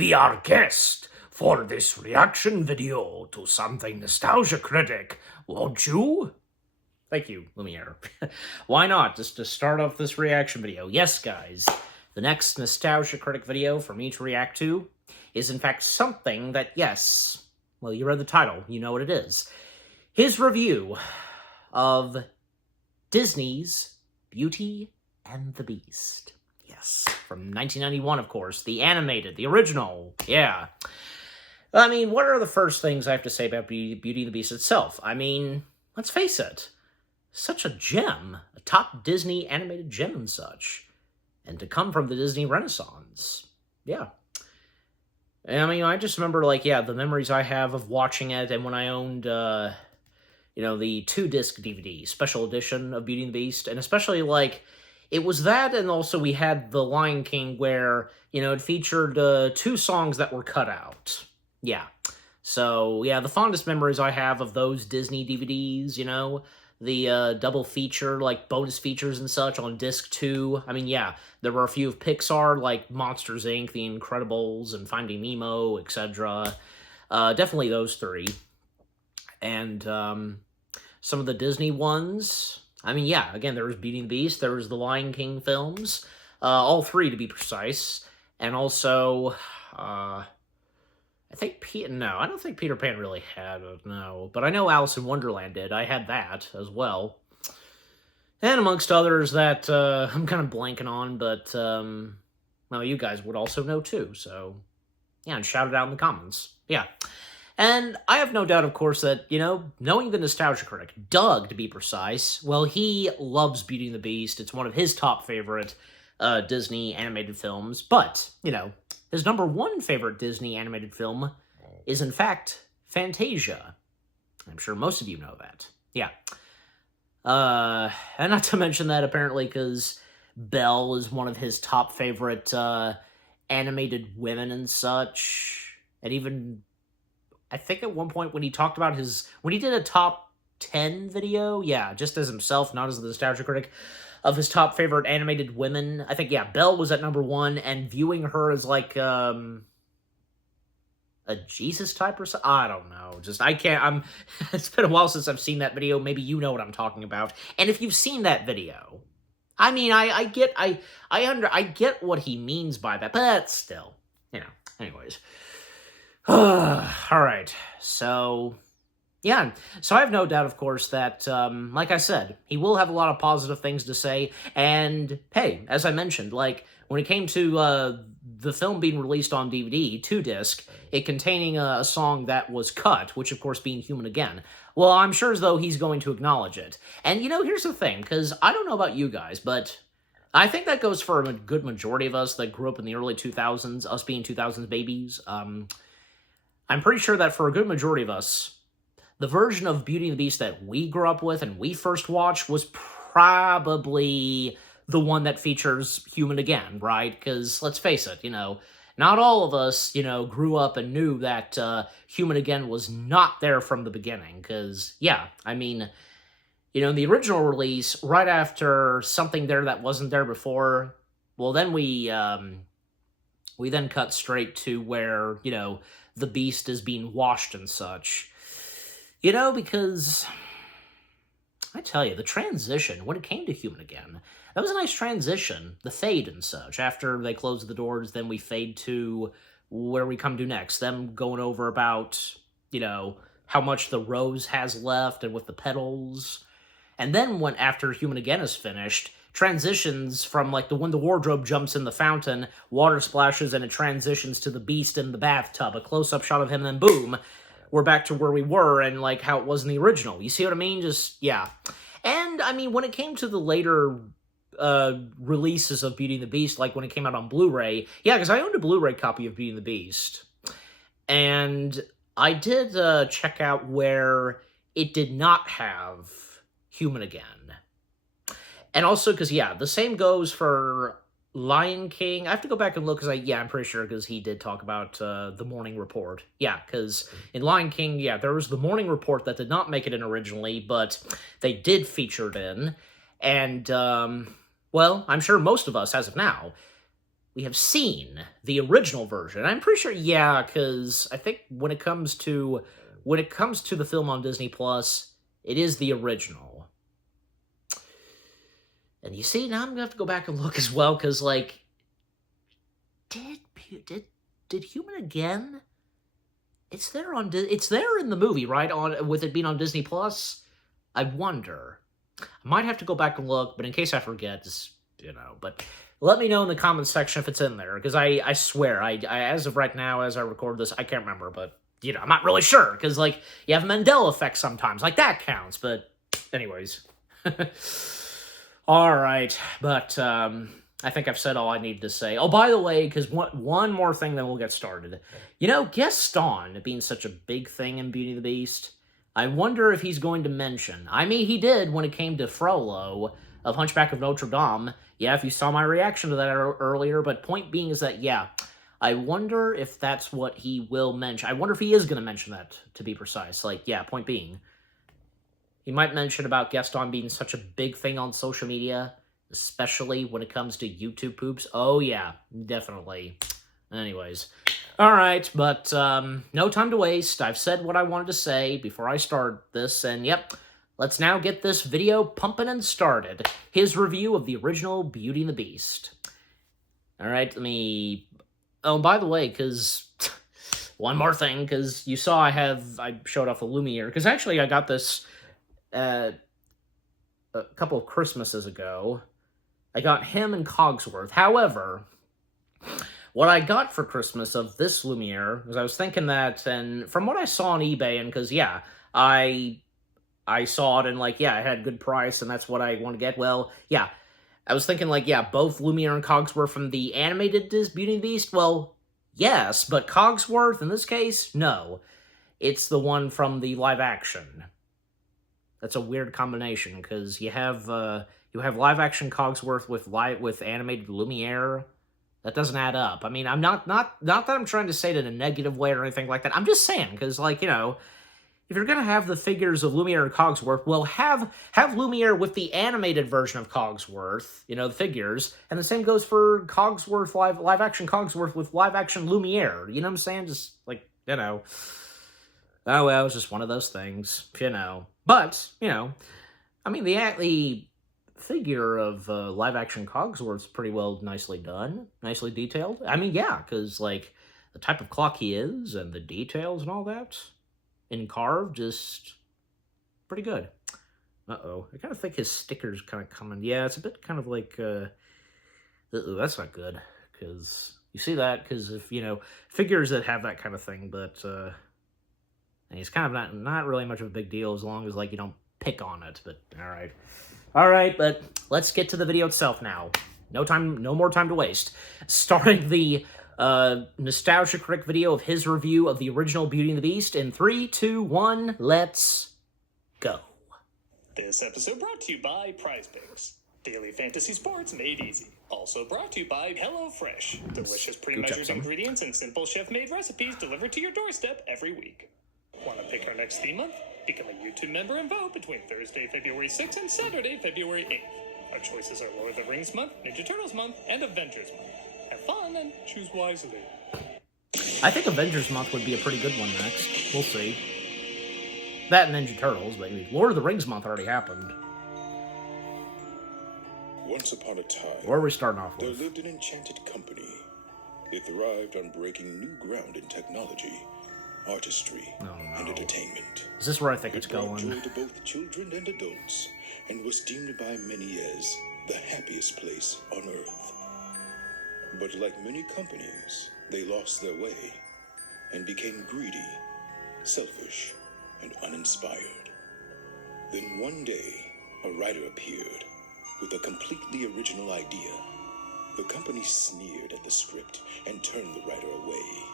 be our guest for this reaction video to something Nostalgia Critic, won't you? Thank you, Lumiere. Why not? Just to start off this reaction video. Yes, guys, the next Nostalgia Critic video for me to react to is in fact something that, yes, well, you read the title, you know what it is. His review of Disney's Beauty and the Beast. Yes, from 1991, of course, the animated, the original, yeah. I mean, what are the first things I have to say about Beauty and the Beast itself? I mean, let's face it, such a gem, a top Disney animated gem and such, and to come from the Disney Renaissance, yeah. I mean, I just remember, like, yeah, the memories I have of watching it, and when I owned, you know, the 2-disc DVD, special edition of Beauty and the Beast, and especially, like, it was that, and also we had The Lion King, where, you know, it featured 2 songs that were cut out. Yeah. So, yeah, the fondest memories I have of those Disney DVDs, you know, the double feature, like, bonus features and such on disc 2. I mean, yeah, there were a few of Pixar, like Monsters, Inc., The Incredibles, and Finding Nemo, etc. Definitely those 3. And some of the Disney ones. I mean, yeah, again, there was Beauty and the Beast, there was the Lion King films, all 3 to be precise, and also, I don't think Peter Pan really had it, no, but I know Alice in Wonderland did. I had that as well, and amongst others that I'm kind of blanking on, but, well, you guys would also know too, so, yeah, and shout it out in the comments, yeah. And I have no doubt, of course, that, you know, knowing the Nostalgia Critic, Doug, to be precise, well, he loves Beauty and the Beast. It's one of his top favorite Disney animated films. But, you know, his #1 favorite Disney animated film is, in fact, Fantasia. I'm sure most of you know that. Yeah. And not to mention that, apparently, because Belle is one of his top favorite animated women and such. And even, I think at one point when he talked about when he did a top 10 video, yeah, just as himself, not as the Nostalgia Critic, of his top favorite animated women, I think, yeah, Belle was at #1, and viewing her as, like, a Jesus type or something, I don't know, just, it's been a while since I've seen that video, maybe you know what I'm talking about, and if you've seen that video, I mean, I get what he means by that, but still, you know, anyways. Alright, so, yeah, so I have no doubt, of course, that, like I said, he will have a lot of positive things to say, and, hey, as I mentioned, like, when it came to, the film being released on DVD, 2-disc, it containing a song that was cut, which, of course, being Human Again, well, I'm sure as though he's going to acknowledge it, and, you know, here's the thing, because I don't know about you guys, but I think that goes for a good majority of us that grew up in the early 2000s, us being 2000s babies, I'm pretty sure that for a good majority of us, the version of Beauty and the Beast that we grew up with and we first watched was probably the one that features Human Again, right? Because, let's face it, you know, not all of us, you know, grew up and knew that Human Again was not there from the beginning. Because, yeah, I mean, you know, in the original release, right after something there that wasn't there before, well, then we then cut straight to where, you know, the Beast is being washed and such. You know, because, I tell you, the transition, when it came to Human Again, that was a nice transition. The fade and such. After they close the doors, then we fade to where we come to next. Them going over about, you know, how much the rose has left and with the petals. And then after Human Again is finished, transitions from, like, when the wardrobe jumps in the fountain, water splashes, and it transitions to the Beast in the bathtub. A close-up shot of him, and then boom, we're back to where we were and, like, how it was in the original. You see what I mean? Just, yeah. And, I mean, when it came to the later releases of Beauty and the Beast, like when it came out on Blu-ray, yeah, because I owned a Blu-ray copy of Beauty and the Beast. And I did check out where it did not have Human Again. And also, because, yeah, the same goes for Lion King. I have to go back and look, because I'm pretty sure, because he did talk about the Morning Report. Yeah, because in Lion King, yeah, there was the Morning Report that did not make it in originally, but they did feature it in. And, well, I'm sure most of us, as of now, we have seen the original version. I'm pretty sure, yeah, because I think when it comes to the film on Disney Plus, it is the original. And you see, now I'm gonna have to go back and look as well, because like, did Human Again? It's there it's there in the movie, right? On with it being on Disney Plus. I wonder. I might have to go back and look, but in case I forget, just, but let me know in the comments section if it's in there, because I swear, I as of right now, as I record this, I can't remember, but, I'm not really sure, because, like, you have Mandela effect sometimes, like, that counts, but anyways. Alright, but, I think I've said all I need to say. Oh, by the way, because one more thing, then we'll get started. Gaston being such a big thing in Beauty and the Beast, I wonder if he's going to mention. I mean, he did when it came to Frollo of Hunchback of Notre Dame. Yeah, if you saw my reaction to that earlier, but point being is that, yeah, I wonder if that's what he will mention. I wonder if he is going to mention that, to be precise. Like, yeah, point being. He might mention about Gaston being such a big thing on social media, especially when it comes to YouTube poops. Oh, yeah, definitely. Anyways. Alright, but no time to waste. I've said what I wanted to say before I start this, and yep, let's now get this video pumping and started. His review of the original Beauty and the Beast. Alright, let me... Oh, by the way, because... one more thing, because you saw I showed off a Lumiere, because actually I got this a couple of Christmases ago. I got him and Cogsworth. However, what I got for Christmas of this Lumiere was I was thinking that, and from what I saw on eBay, and because, yeah, I saw it, and, like, yeah, it had a good price, and that's what I want to get. Well, yeah, I was thinking, like, yeah, both Lumiere and Cogsworth from the animated Beauty and the Beast. Well, yes, but Cogsworth, in this case, no. It's the one from the live action. That's a weird combination, because you have live-action Cogsworth with animated Lumiere. That doesn't add up. I mean, I'm not that I'm trying to say it in a negative way or anything like that. I'm just saying, because, like, if you're gonna have the figures of Lumiere and Cogsworth, well, have Lumiere with the animated version of Cogsworth, the figures, and the same goes for Cogsworth, live-action Cogsworth with live-action Lumiere. You know what I'm saying? Just, like, oh, well, it's just one of those things, But, I mean, the figure of live-action Cogsworth's pretty well nicely done, nicely detailed. I mean, yeah, because, like, the type of clock he is and the details and all that in carved, just pretty good. Uh-oh. I kind of think his sticker's kind of coming. Yeah, it's a bit kind of like, that's not good, because you see that, because if, figures that have that kind of thing, but, and he's kind of not really much of a big deal as long as, like, you don't pick on it, but alright. Alright, but let's get to the video itself now. No more time to waste. Starting the Nostalgia Critic video of his review of the original Beauty and the Beast in 3, 2, 1, let's go. This episode brought to you by Prize Picks. Daily fantasy sports made easy. Also brought to you by HelloFresh. Delicious pre-measured ingredients and simple chef-made recipes delivered to your doorstep every week. Want to pick our next theme month? Become a YouTube member and vote between Thursday, February 6th and Saturday, February 8th. Our choices are Lord of the Rings Month, Ninja Turtles Month, and Avengers Month. Have fun and choose wisely. I think Avengers Month would be a pretty good one next. We'll see. That and Ninja Turtles, maybe. Lord of the Rings Month already happened. Once upon a time, where are we starting off with? There lived an enchanted company. It thrived on breaking new ground in technology, artistry, and entertainment. Is this where I think it's going? It brought joy to both children and adults, and was deemed by many as the happiest place on Earth. But like many companies, they lost their way and became greedy, selfish, and uninspired. Then one day, a writer appeared with a completely original idea. The company sneered at the script and turned the writer away.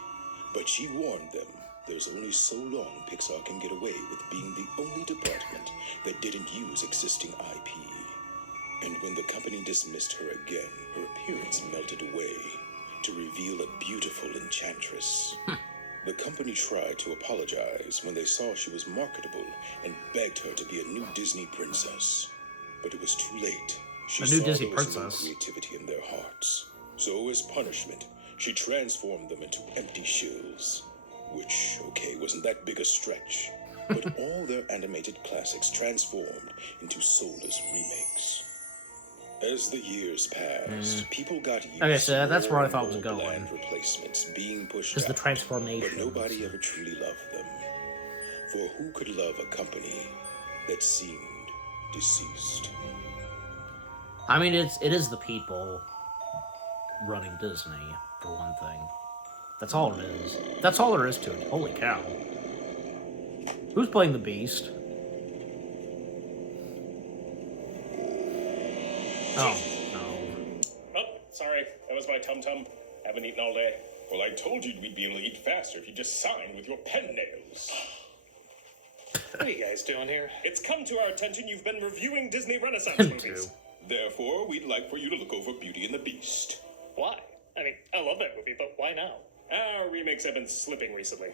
But she warned them there's only so long Pixar can get away with being the only department that didn't use existing IP. And when the company dismissed her again, her appearance melted away to reveal a beautiful enchantress. The company tried to apologize when they saw she was marketable and begged her to be a new Disney princess. But it was too late. She a new saw Disney there was princess. No creativity in their hearts. So as punishment, she transformed them into empty shells. Which, okay, wasn't that big a stretch. But all their animated classics transformed into soulless remakes. As the years passed, people got used Okay, so to that's where I more thought it was and going. more bland replacements being pushed Because the out, transformation. but nobody ever truly loved them. For who could love a company that seemed deceased? I mean, it is the people running Disney, for one thing. That's all it is. That's all there is to it. Holy cow. Who's playing the Beast? Oh, no. Oh, sorry. That was my tum-tum. Haven't eaten all day. Well, I told you we'd be able to eat faster if you just signed with your pen nails. What are you guys doing here? It's come to our attention you've been reviewing Disney Renaissance Him movies. too. Therefore, we'd like for you to look over Beauty and the Beast. Why? I mean, I love that movie, but why now? Our remakes have been slipping recently.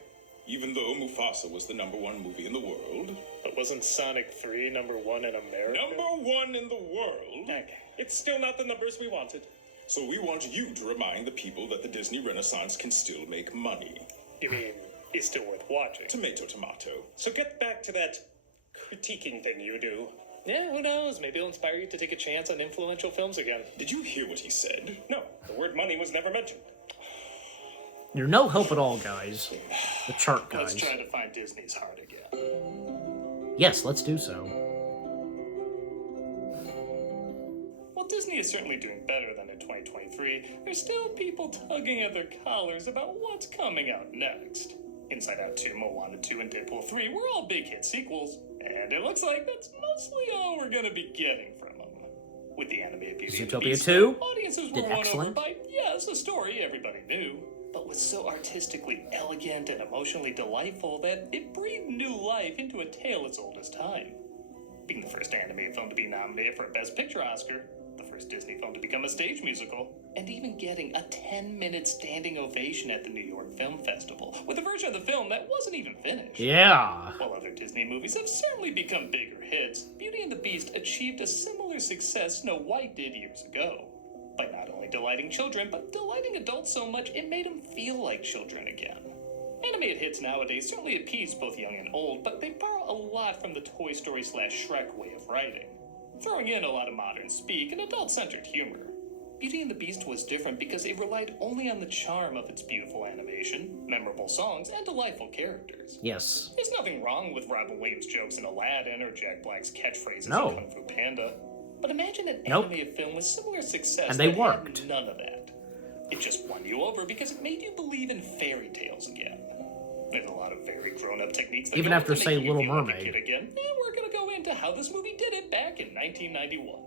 Even though Mufasa was the #1 movie in the world. But wasn't Sonic 3 #1 in America? #1 in the world? Okay. It's still not the numbers we wanted. So we want you to remind the people that the Disney Renaissance can still make money. You mean, it's still worth watching? Tomato, tomato. So get back to that critiquing thing you do. Yeah, who knows? Maybe it'll inspire you to take a chance on influential films again. Did you hear what he said? No, the word money was never mentioned. You're no help at all, guys. The chart guys. Let's try to find Disney's heart again. Yes, let's do so. While Disney is certainly doing better than in 2023, there's still people tugging at their collars about what's coming out next. Inside Out 2, Moana 2, and Deadpool 3 were all big hit sequels, and it looks like that's mostly all we're gonna be getting from them. With the animated Beauty and the Zootopia Beast, 2 audiences were did won over excellent. by, yes, a story everybody knew, but was so artistically elegant and emotionally delightful that it breathed new life into a tale as old as time. Being the first animated film to be nominated for a Best Picture Oscar, the first Disney film to become a stage musical, and even getting a 10-minute standing ovation at the New York Film Festival, with a version of the film that wasn't even finished. Yeah. While other Disney movies have certainly become bigger hits, Beauty and the Beast achieved a similar success Snow White did years ago, by not only delighting children, but delighting adults so much it made them feel like children again. Animated hits nowadays certainly appease both young and old, but they borrow a lot from the Toy Story / Shrek way of writing, throwing in a lot of modern speak and adult-centered humor. Beauty and the Beast was different because it relied only on the charm of its beautiful animation, memorable songs, and delightful characters. Yes. There's nothing wrong with Robin Williams' jokes in Aladdin or Jack Black's catchphrases No. in Kung Fu Panda. But imagine an Nope. animated film with similar success And they that worked. had none of that. It just won you over because it made you believe in fairy tales again. There's a lot of very grown-up techniques that Even go after, into say, making you Little feel like a Mermaid. kid again, and we're gonna go into how this movie did it back in 1991.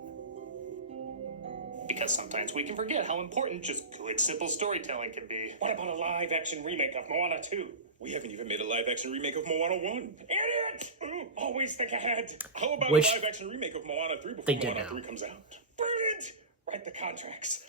Because sometimes we can forget how important just good, simple storytelling can be. What about a live-action remake of Moana 2? We haven't even made a live-action remake of Moana 1. Idiot! Always think ahead. How about Which a live-action remake of Moana 3 before they did Moana now. 3 comes out? Brilliant! Write the contracts.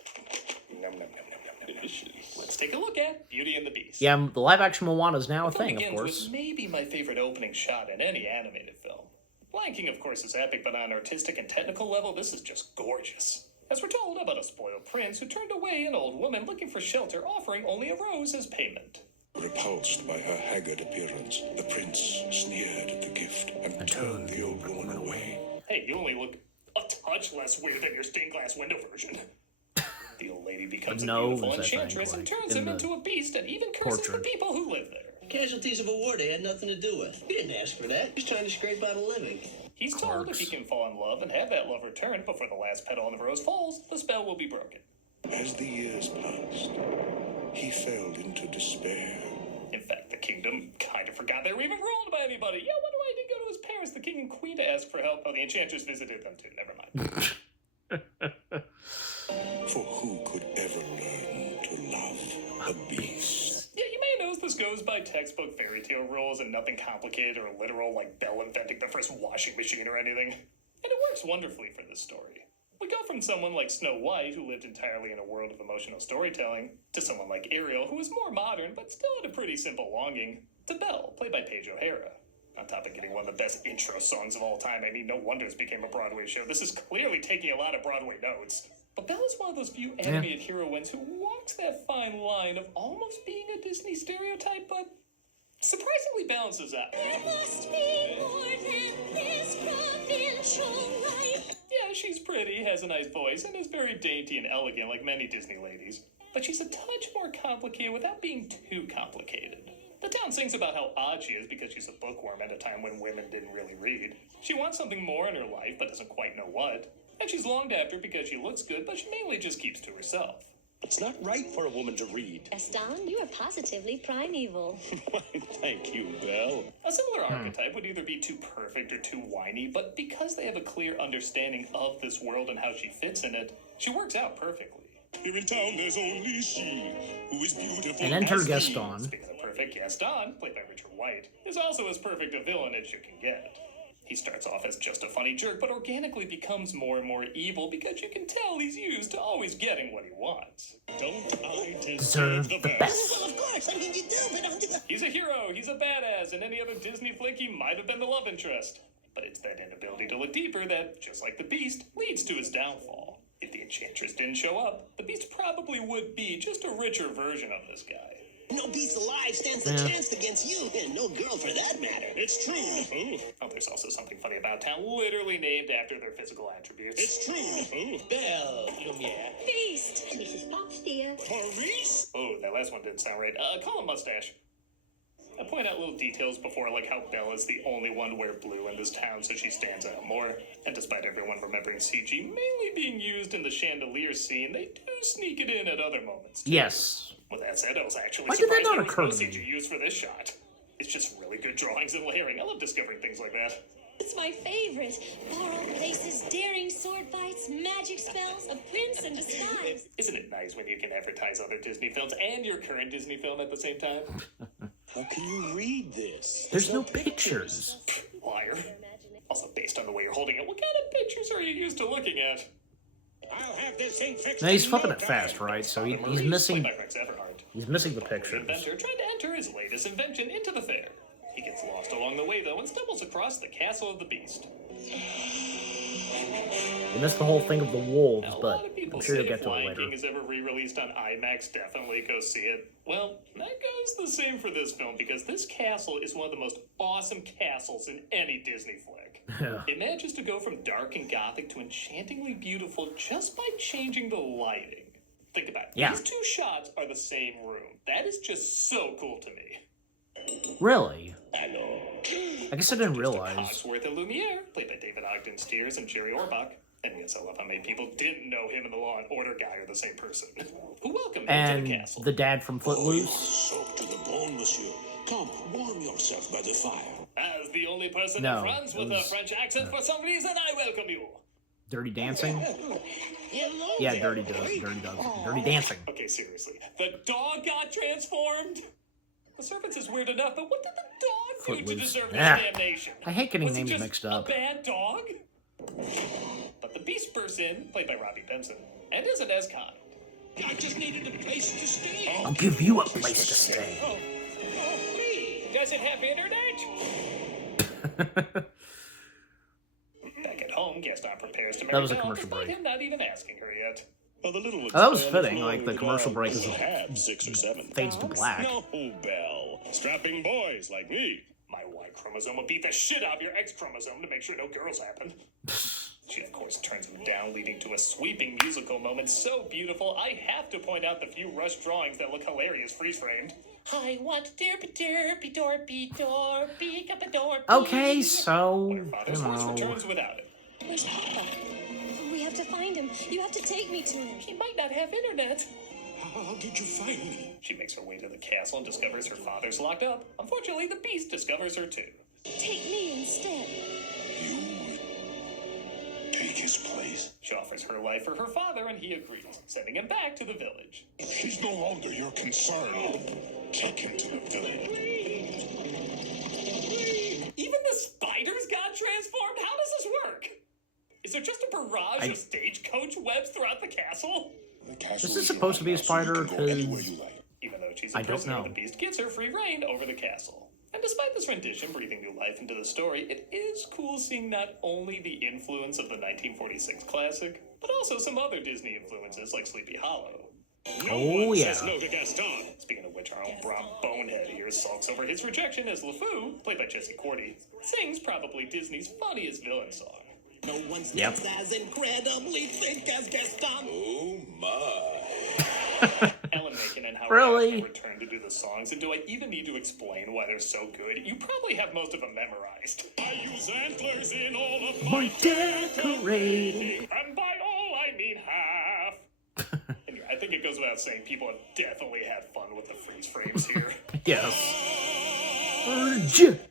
Nom, nom, nom, nom, nom, nom. Delicious. Let's take a look at Beauty and the Beast. Yeah, the live-action Moana is now a The film thing, of begins course. with maybe my favorite opening shot in any animated film. Lion King, of course, is epic, but on an artistic and technical level, this is just gorgeous. As we're told about a spoiled prince who turned away an old woman looking for shelter, offering only a rose as payment. Repulsed by her haggard appearance, the prince sneered at the gift and turned the old woman away. Hey, you only look a touch less weird than your stained glass window version. The old lady becomes a nose, beautiful I think, enchantress and like, turns in him the into a beast and even curses portrait. the people who live there. Casualties of a war they had nothing to do with. He didn't ask for that. He's trying to scrape out a living. He's told if Clerks. he can fall in love and have that love return before the last petal on the rose falls, the spell will be broken. As the years passed, he fell into despair. In fact, the kingdom kind of forgot they were even ruled by anybody. Yeah, I wonder why he didn't go to his parents, the king and queen, to ask for help. Oh, the enchantress visited them too. Never mind. For who could ever learn to love a beast? Yeah, you may know this goes by textbook fairy tale rules and nothing complicated or literal like Belle inventing the first washing machine or anything. And it works wonderfully for this story. We go from someone like Snow White, who lived entirely in a world of emotional storytelling, to someone like Ariel, who was more modern but still had a pretty simple longing, to Belle, played by Paige O'Hara. On top of getting one of the best intro songs of all time, I mean, no wonder this became a Broadway show. This is clearly taking a lot of Broadway notes. But Belle is one of those few animated heroines who walks that fine line of almost being a Disney stereotype, but surprisingly balances out. There must be more than this provincial life. Yeah, she's pretty, has a nice voice, and is very dainty and elegant like many Disney ladies. But she's a touch more complicated without being too complicated. The town sings about how odd she is because she's a bookworm at a time when women didn't really read. She wants something more in her life, but doesn't quite know what. And she's longed after because she looks good, but she mainly just keeps to herself. It's not right for a woman to read. Gaston, you are positively primeval. Why, thank you, Belle. A similar archetype would either be too perfect or too whiny, but because they have a clear understanding of this world and how she fits in it, she works out perfectly. Here in town, there's only she who is beautiful. And enter as me. Gaston. Speaking of perfect, Gaston, played by Richard White, is also as perfect a villain as you can get. He starts off as just a funny jerk, but organically becomes more and more evil because you can tell he's used to always getting what he wants. Don't I Deserve the best. Well, of course. I mean, you do, but He's a hero, he's a badass, in any other Disney flick he might have been the love interest. But it's that inability to look deeper that, just like the Beast, leads to his downfall. If the Enchantress didn't show up, the Beast probably would be just a richer version of this guy. no beast alive stands a chance against you, and no girl for that matter. It's true, Nipoo. Oh, there's also something funny about town, literally named after their physical attributes. It's true, Nipoo. Belle, Lumiere. Beast. Mrs. Potts, dear. Maurice? Oh, that last one didn't sound right. Call him Mustache. I point out little details before, like how Belle is the only one to wear blue in this town, so she stands out more. And despite everyone remembering CG mainly being used in the chandelier scene, they do sneak it in at other moments. Yes. With that said, I was actually Why did that surprised not there was occur no to me? CG used for this shot. It's just really good drawings and layering. I love discovering things like that. It's my favorite. Borrowed places, daring sword fights, magic spells, a prince in disguise. Isn't it nice when you can advertise other Disney films and your current Disney film at the same time? How can you read this? There's no pictures. Liar. Also, based on the way you're holding it, what kind of pictures are you used to looking at? I'll have this thing fixed. Now he's in flipping no it fast, time. right? So Father he's Maurice, missing. played by Rex Everhart. He's missing the The pictures. inventor tried to enter his latest invention into the fair. He gets lost along the way, though, and stumbles across the castle of the Beast. You missed the whole thing of the wolves, Now, a but lot of people I'm sure say you'll get if to it Lion later. King is ever re-released on IMAX, definitely go see it. Well, that goes the same for this film, because this castle is one of the most awesome castles in any Disney flick. Yeah. It manages to go from dark and gothic to enchantingly beautiful just by changing the lighting. Think about it. Yeah. These two shots are the same room. That is just so cool to me. Really? Hello. I guess I didn't Mr. realize. Cogsworth and Lumiere, played by David Ogden Stiers and Jerry Orbach. And yes, I love how many people didn't know him and the Law and Order guy are the same person. Who welcomed him to And the castle. the dad from Footloose. Soap to the bone, monsieur. Come, warm yourself by the fire. As the only person No, in France with it a was- French accent for some reason, I welcome you. Dirty Dancing? Hello Yeah, there, Dirty boy. Dirty Dancing. Okay, seriously. The dog got transformed? The servants is weird enough, but what did the dog do to Footloose. deserve this Ah. damnation? I hate getting Was he names just mixed up. a bad dog? But the Beast bursts in, played by Robbie Benson, and isn't as kind. I just needed a place to stay. I'll give you a place to stay. Oh, please. Does it have internet? Back at home, Gaston prepares to marry That was a Belle, commercial despite break. him not even asking her yet. Oh, the little ones Oh, that was stand fitting, as like, long the as commercial I break is- have 6 or 7. Fades to black. No, Belle. Strapping boys like me. My Y chromosome will beat the shit out of your X chromosome to make sure no girls happen. She, of course, turns him down, leading to a sweeping musical moment so beautiful, I have to point out the few rushed drawings that look hilarious freeze-framed. I want derpy derpy dorpy dorpy cup of dorpy. Okay, so, Her father's you voice know. returns without it. Where's Papa? We have to find him. You have to take me to him. He might not have internet. How did you find me? She makes her way to the castle and discovers her father's locked up. Unfortunately, the Beast discovers her too. Take me instead. You would take his place. She offers her life for her father, and he agrees, sending him back to the village. He's no longer your concern. Take him to the village. Even the spiders got transformed? How does this work? Is there just a barrage of stagecoach webs throughout the castle? The castle Is this your supposed to be a house, so you spider? can go anywhere 'Cause- you like. Even though she's a I don't prisoner, know. the Beast gives her free reign over the castle. And despite this rendition breathing new life into the story, it is cool seeing not only the influence of the 1946 classic, but also some other Disney influences like Sleepy Hollow. Oh, yeah. Says no to Gaston. Speaking of which, our own Brom Bonehead here sulks over his rejection as LeFou, played by Jesse Cordy, sings probably Disney's funniest villain song. No one's Yep. looks as incredibly thick as Gaston. Oh my. Ellen Macon and Howard Really? Ashman returned to do the songs, and do I even need to explain why they're so good? You probably have most of them memorized. I use antlers in all of My decorating. And by all, I mean half. Anyway, I think it goes without saying people have definitely had fun with the freeze frames here. Yes.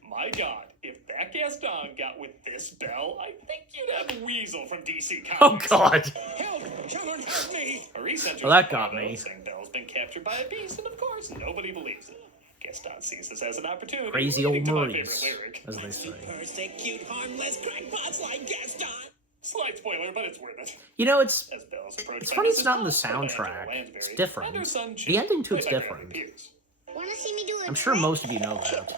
My God, if that Gaston got with this Belle, I think you'd have Weasel from DC Oh, Comics. God. Help! Children, help me! A researcher Well, that got me. saying Belle's been captured by a beast, and of course, nobody believes it. Gaston sees this as an opportunity. Crazy old leading to my Maurice, favorite lyric. as they say. Persecute harmless crackpots like Gaston. Slight spoiler, but it's worth it. You know, it's As Belle's approached it's by funny it's Mrs. not in the Bond, played by Angela soundtrack. Lansbury, It's different. and her son, The Chief, ending to it's played by Natalie different. Pierce. Wanna see me do a I'm sure trick? most of you know that.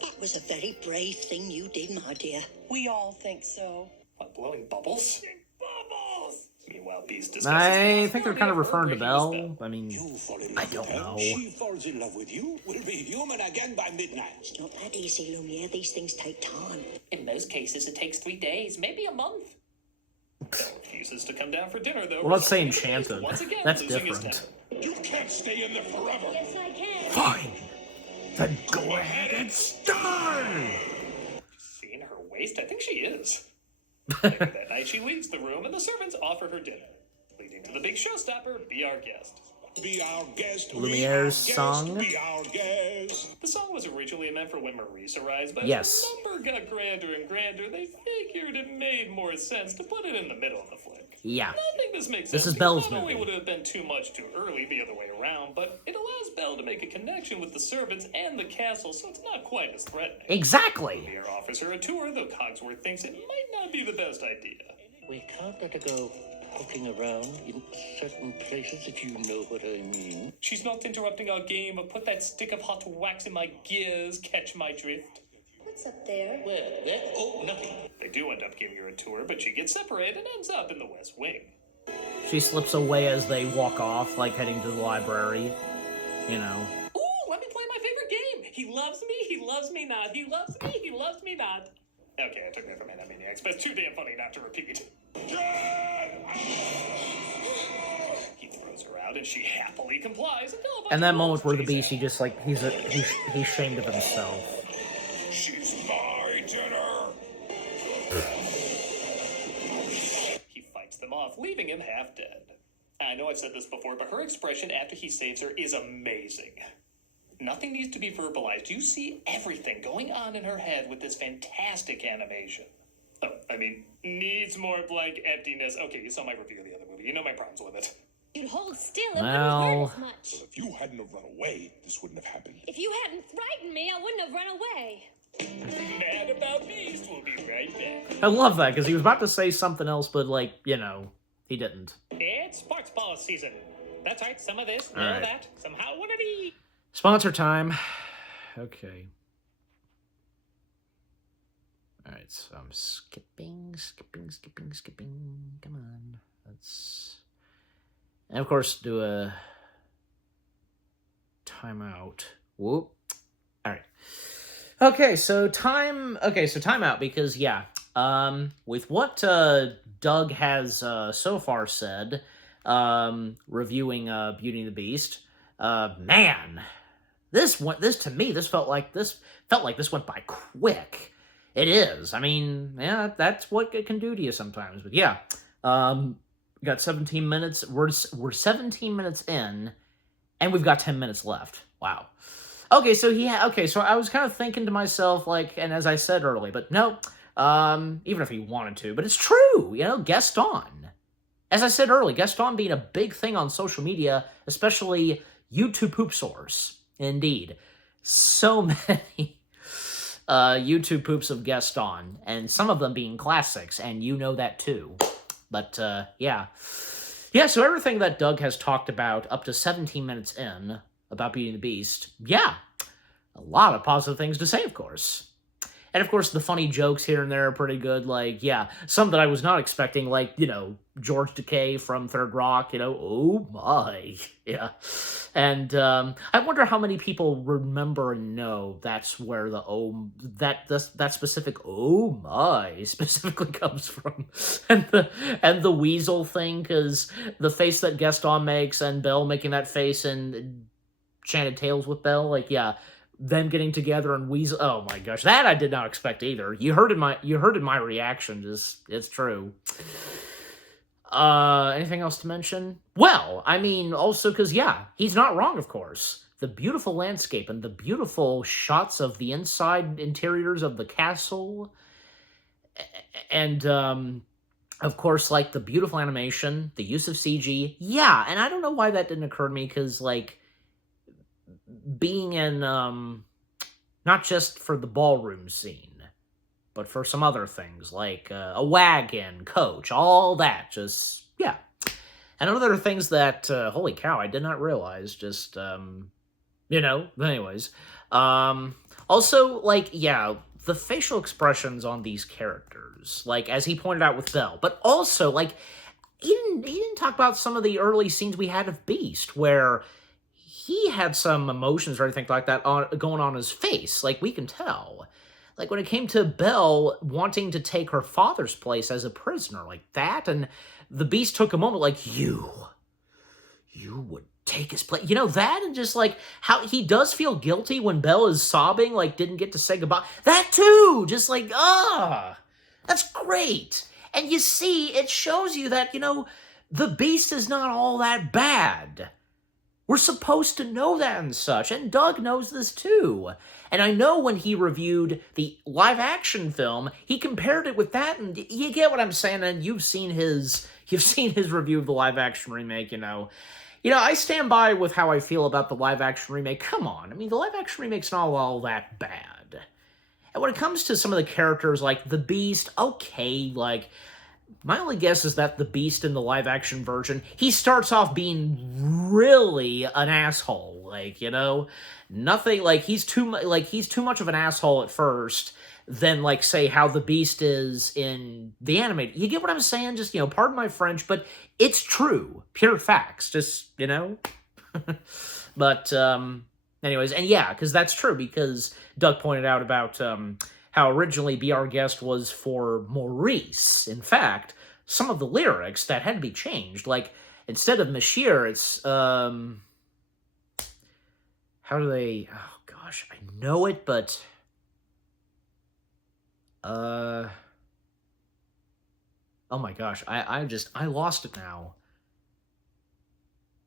That was a very brave thing you did, my dear. We all think so. What, blowing bubbles? Bubbles! Meanwhile, Beast discusses I the think they're kind of possibility referring to her breaking the Belle. I mean, You fall in I love don't with her, know. she falls in love with you. We'll be human again by midnight. It's not that easy, Lumiere. These things take time. In most cases, it takes 3 days, maybe a month. Belle refuses to come down for dinner, though. Well, let's say resulting in Beast Enchanted. once again That's losing his different. temper. You can't stay in there forever! Yes, I can. Fine. Then go ahead and start. Seeing her waist, I think she is. Later that night, she leaves the room, and the servants offer her dinner, leading to the big showstopper, Be Our Guest. Be our guest. Lumiere's be our guest, song? Be our guest. The song was originally meant for when Maurice arrives, but Yes. as the number got grander and grander, they figured it made more sense to put it in the middle of the flick. Yeah. I think this makes This sense. is because Belle's not only movie. would it have been too much too early the other way around, but it allows Belle to make a connection with the servants and the castle, so it's not quite as threatening. Exactly. Lumiere offers her a tour, though Cogsworth thinks it might not be the best idea. We can't let her go poking around in certain places, if you know what I mean. She's not interrupting our game of put that stick of hot wax in my gears, catch my drift. What's up there? Where? There? Oh, nothing. They do end up giving her a tour, but she gets separated and ends up in the West Wing. She slips away as they walk off, like heading to the library. You know. Ooh, let me play my favorite game. He loves me not. He loves me not. Okay, I took that from Animaniacs, but it's too damn funny not to repeat. He throws her out, and she happily complies until a bunch And that of moment wolves where the chase beast, he after just like he's ashamed of himself. She's my dinner! He fights them off, leaving him half dead. I know I've said this before, but her expression after he saves her is amazing. Nothing needs to be verbalized. You see everything going on in her head with this fantastic animation. Oh, I mean, needs more blank emptiness. Okay, you saw my review of the other movie. You know my problems with it. You'd hold still, it Well- wouldn't hurt as much. If you hadn't have run away, this wouldn't have happened. If you hadn't frightened me, I wouldn't have run away. Mad About Beast. We'll be right back. I love that because he was about to say something else, but like he didn't. It's sports ball season. That's right, some of this, All right. that, somehow one of these. Sponsor time. Okay. Alright, so I'm skipping. Come on. Let's... And of course, do a timeout. Whoop. Alright. Okay, so timeout, because, yeah. With what Doug has so far said, reviewing Beauty and the Beast, man, this felt like this went by quick. It is. I mean, yeah, that's what it can do to you sometimes. But yeah, we got 17 minutes. We're 17 minutes in, and we've got 10 minutes left. Wow. Okay, so so I was kind of thinking to myself, like, and as I said earlier, but no, even if he wanted to, but it's true, Gaston. As I said earlier, Gaston being a big thing on social media, especially YouTube poop source. Indeed. So many YouTube poops of Gaston, and some of them being classics, and you know that too. But, yeah. Yeah, so everything that Doug has talked about up to 17 minutes in about Beauty and the Beast, yeah, a lot of positive things to say, of course. And of course, the funny jokes here and there are pretty good. Like, yeah, some that I was not expecting, like, you know, George Takei from Third Rock, you know, oh my, yeah. And I wonder how many people remember and know that's where the that specific oh my specifically comes from, and the weasel thing, because the face that Gaston makes and Belle making that face in Enchanted Tales with Belle, like, yeah, them getting together and weasel. Oh my gosh, that I did not expect either. You heard in my reaction, just it's true. Anything else to mention? Well, I mean, also because, yeah, he's not wrong, of course. The beautiful landscape and the beautiful shots of the inside interiors of the castle. And, of course, like, the beautiful animation, the use of CG. Yeah, and I don't know why that didn't occur to me, because, like, being in, not just for the ballroom scene, but for some other things, like a wagon, coach, all that, just, yeah. And other things that, holy cow, I did not realize, just, you know, but anyways. Also, like, yeah, the facial expressions on these characters, like, as he pointed out with Belle, but also, like, he didn't talk about some of the early scenes we had of Beast, where he had some emotions or anything like that going on his face, like, we can tell. Like, when it came to Belle wanting to take her father's place as a prisoner, like that, and the Beast took a moment, like, you would take his place. You know, that, and just, like, how he does feel guilty when Belle is sobbing, like, didn't get to say goodbye. That, too! Just, like, that's great! And you see, it shows you that, you know, the Beast is not all that bad. We're supposed to know that and such, and Doug knows this too. And I know when he reviewed the live-action film, he compared it with that, and you get what I'm saying, and you've seen his review of the live-action remake, you know. You know, I stand by with how I feel about the live-action remake. Come on, I mean, the live-action remake's not all that bad. And when it comes to some of the characters, like the Beast, okay, like, my only guess is that the Beast in the live-action version, he starts off being really an asshole, like, you know? Nothing, like, he's too much of an asshole at first, than, like, say, how the Beast is in the animated. You get what I'm saying? Just, you know, pardon my French, but it's true. Pure facts, just, you know? But, anyways, and yeah, because that's true, because Doug pointed out about, how originally Be Our Guest was for Maurice. In fact, some of the lyrics that had to be changed, like, instead of Monsieur, it's, how do they, oh gosh, I know it, but, oh my gosh, I lost it now.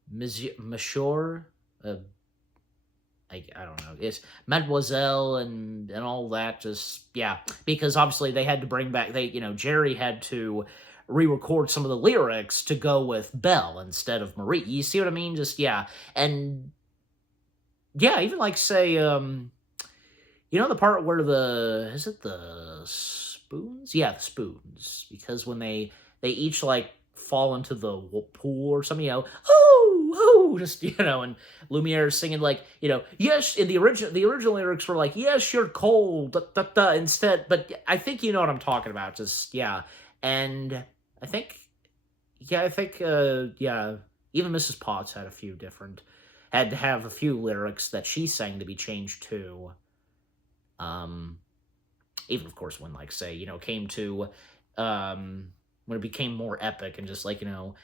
Monsieur, I don't know, it's Mademoiselle and all that, just, yeah, because obviously they had to bring back, Jerry had to re-record some of the lyrics to go with Belle instead of Marie. You see what I mean? Just, yeah, and, yeah, even, like, say, you know the part where is it the spoons? Yeah, the spoons, because when they each, like, fall into the pool or something, you know, oh, just, you know, and Lumiere's singing, like, you know, yes, in the original lyrics were like, yes, you're cold, da, da, da, instead, but I think you know what I'm talking about, just, yeah, and I think, yeah, even Mrs. Potts had to have a few lyrics that she sang to be changed too, even, of course, when, like, say, you know, came to, when it became more epic and just, like, you know,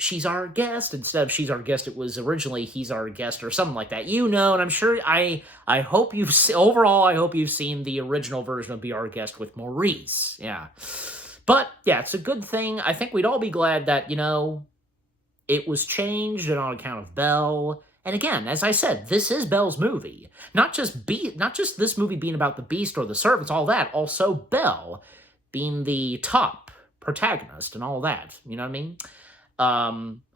she's our guest, instead of she's our guest, it was originally he's our guest or something like that, you know, and I'm sure, I hope overall, I hope you've seen the original version of Be Our Guest with Maurice, yeah. But, yeah, it's a good thing. I think we'd all be glad that, you know, it was changed and on account of Belle. And again, as I said, this is Belle's movie. Not just this movie being about the Beast or the servants, all that, also Belle being the top protagonist and all that, you know what I mean? I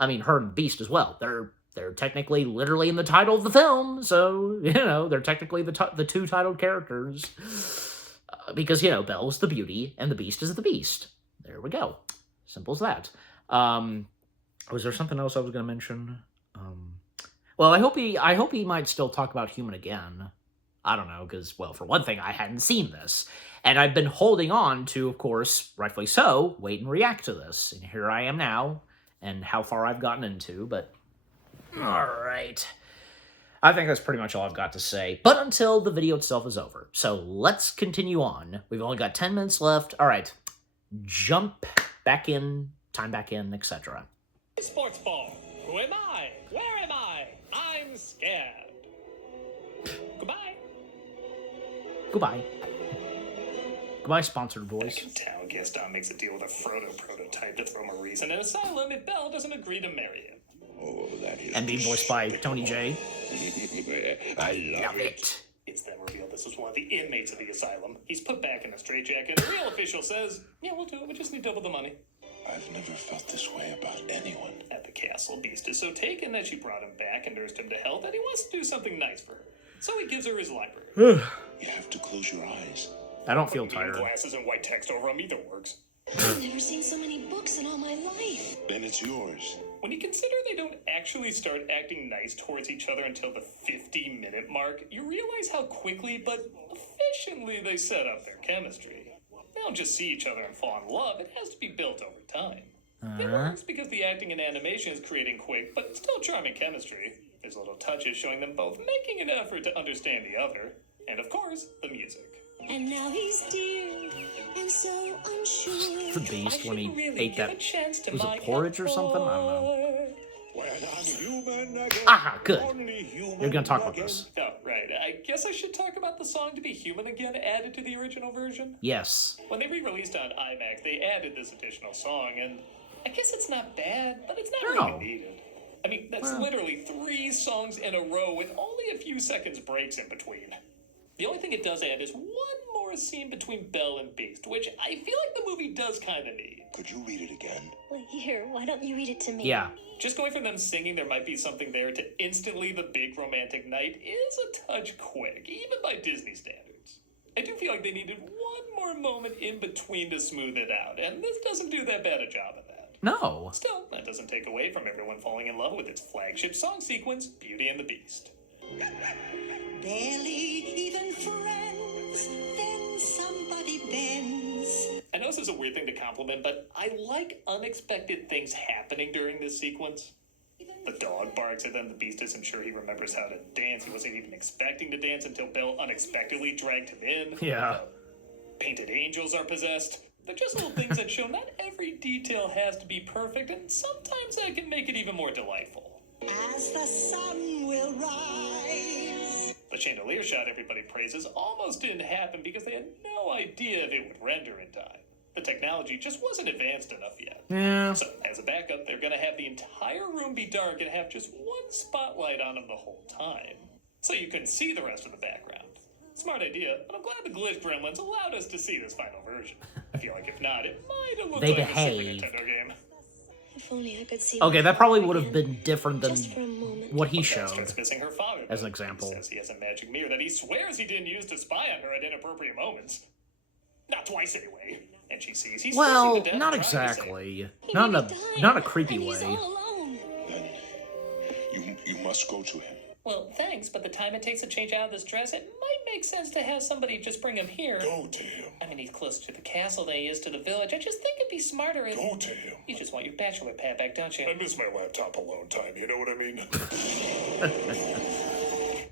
mean, her and Beast as well. They're technically literally in the title of the film, so, you know, they're technically the two titled characters. Because, you know, Belle's the beauty, and the Beast is the Beast. There we go. Simple as that. Was there something else I was going to mention? Well, I hope he might still talk about Human again. I don't know, because, well, for one thing, I hadn't seen this. And I've been holding on to, of course, rightfully so, wait and react to this. And here I am now, and how far I've gotten into, but... Alright. I think that's pretty much all I've got to say, but until the video itself is over. So let's continue on. We've only got 10 minutes left. Alright. Jump back in, time back in, etc. Sports ball. Who am I? Where am I? I'm scared. Goodbye. Goodbye. Goodbye, sponsored voice. Back in town, Gaston makes a deal with a Frodo prototype to throw Maurice in an asylum if Belle doesn't agree to marry him. Oh, that is... And being voiced by Tony J. I love it. It's then revealed this was one of the inmates of the asylum. He's put back in a straitjacket, and the real official says, yeah, we'll do it, we just need double the money. I've never felt this way about anyone. At the castle, Beast is so taken that she brought him back and nursed him to health that he wants to do something nice for her. So he gives her his library. You have to close your eyes. I don't feel Putting tired. glasses and white text over them either works. I've never seen so many books in all my life. Then it's yours. When you consider they don't actually start acting nice towards each other until the 50-minute mark, you realize how quickly but efficiently they set up their chemistry. They don't just see each other and fall in love, it has to be built over time. It works because the acting and animation is creating quick but still charming chemistry. There's little touches showing them both making an effort to understand the other. And of course, the music. And now he's dear and so unsure. The Beast, when he really ate that, to was it porridge or something? I don't know. When I'm human again, Aha, good. only human You're gonna talk about again. this. Oh, right. I guess I should talk about the song To Be Human Again added to the original version. Yes. When they re-released on IMAX, they added this additional song, and I guess it's not bad, but it's not No. really needed. I mean, that's literally 3 songs in a row with only a few seconds breaks in between. The only thing it does add is one more scene between Belle and Beast, which I feel like the movie does kind of need. Could you read it again? Well, here, why don't you read it to me? Yeah. Just going from them singing There Might Be Something There to instantly the big romantic night is a touch quick, even by Disney standards. I do feel like they needed one more moment in between to smooth it out, and this doesn't do that bad a job of that. No. Still, that doesn't take away from everyone falling in love with its flagship song sequence, Beauty and the Beast. Barely even friends, then somebody bends. I know this is a weird thing to compliment, but I like unexpected things happening during this sequence. The dog barks at them, the Beast isn't sure he remembers how to dance. He wasn't even expecting to dance until Belle unexpectedly dragged him in. Yeah. Painted angels are possessed. They're just little things that show not every detail has to be perfect, and sometimes that can make it even more delightful. As the sun will rise. The chandelier shot everybody praises almost didn't happen because they had no idea if it would render in time. The technology just wasn't advanced enough yet. Yeah. So, as a backup, they're going to have the entire room be dark and have just one spotlight on them the whole time. So you couldn't see the rest of the background. Smart idea, but I'm glad the glitch gremlins allowed us to see this final version. I feel like if not, it might have looked They like behaved. a Super Nintendo game. If only I could see. Okay, my that probably father would have again. been different than Just for a moment. what he Belle showed. starts missing her father, as an though. example. He says he has a magic mirror that he swears he didn't use to spy on her at inappropriate moments. Not twice, anyway. And she sees he's Well, freezing to death not trying to save her. exactly. He Not in may a be dying, not a creepy and he's way. all alone. Then you must go to him. Well, thanks, but the time it takes to change out of this dress, it might make sense to have somebody just bring him here. Go to him. I mean, he's closer to the castle than he is to the village. I just think it'd be smarter if... Go to him. You just want your bachelor pad back, don't you? I miss my laptop alone time, you know what I mean?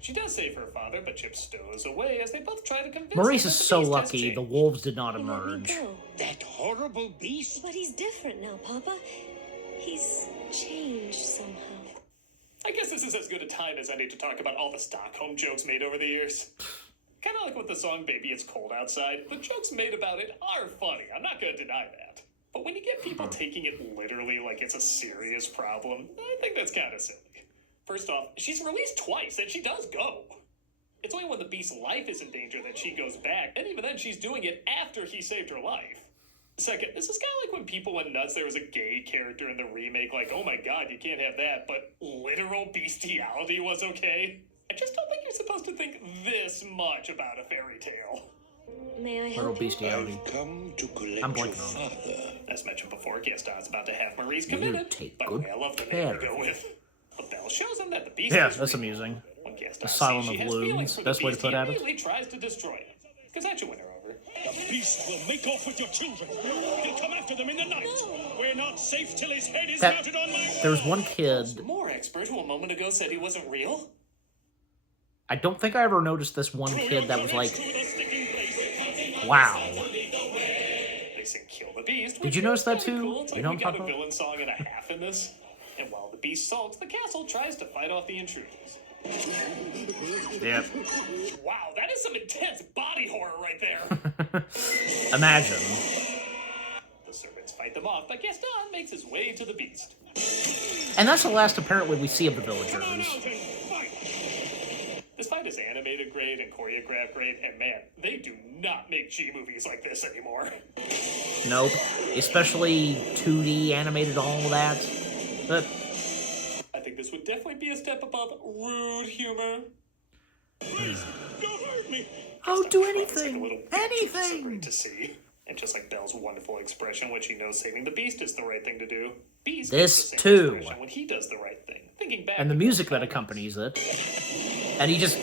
She does save her father, but Chip stows away as they both try to convince Maurice him is that the so Beast has lucky the changed. wolves did not He let me emerge. go. That horrible beast? But he's different now, Papa. He's changed somehow. I guess this is as good a time as any to talk about all the Stockholm jokes made over the years. Kind of like with the song Baby It's Cold Outside, the jokes made about it are funny, I'm not going to deny that. But when you get people taking it literally like it's a serious problem, I think that's kind of silly. First off, she's released twice, and she does go. It's only when the Beast's life is in danger that she goes back, and even then she's doing it after he saved her life. Second, this is kind of like when people went nuts there was a gay character in the remake, like, oh my god, you can't have that, but literal bestiality was okay. I just don't think you're supposed to think this much about a fairy tale. May I Little help you? bestiality. I've come to collect I'm your blanking on it. father. As mentioned before, Gaston's about to have Maurice Will you committed. take By the good way, I love the care name to of go him? with. But Belle shows him that the Beast Yeah, is that's real. amusing. When Guest Asylum she of has Loons, feelings for the best way to beast. put He it. immediately tries to destroy him. Because that should win her over. The beast will make off with your children. He'll come after them in the night. We're not safe till his head is mounted on my There was one kid. More expert who a moment ago said he wasn't real. I don't think I ever noticed this one kid that was like, wow. They sing "Kill the Beast." Did you notice that too? Cool. It's You like know we what I'm got a talking about? villain song and a half in this. And while the beast sulks, the castle tries to fight off the intruders. Yep. Wow, that is some intense body horror right there. Imagine. The servants fight them off, but Gaston makes his way to the beast. And that's the last apparently we see of the villagers. This fight is animated great and choreographed great, and man, they do not make G movies like this anymore. Nope. Especially 2D animated, all that. But I think this would definitely be a step above rude humor. Please, don't hurt me. oh, do Like a anything. little bitch, which is so Anything. great to see. And just like Belle's wonderful expression when she knows saving the beast is the right thing to do, Beast This gets the same too. expression when he does the right thing. Thinking back And the to music that Belle's accompanies it. And he just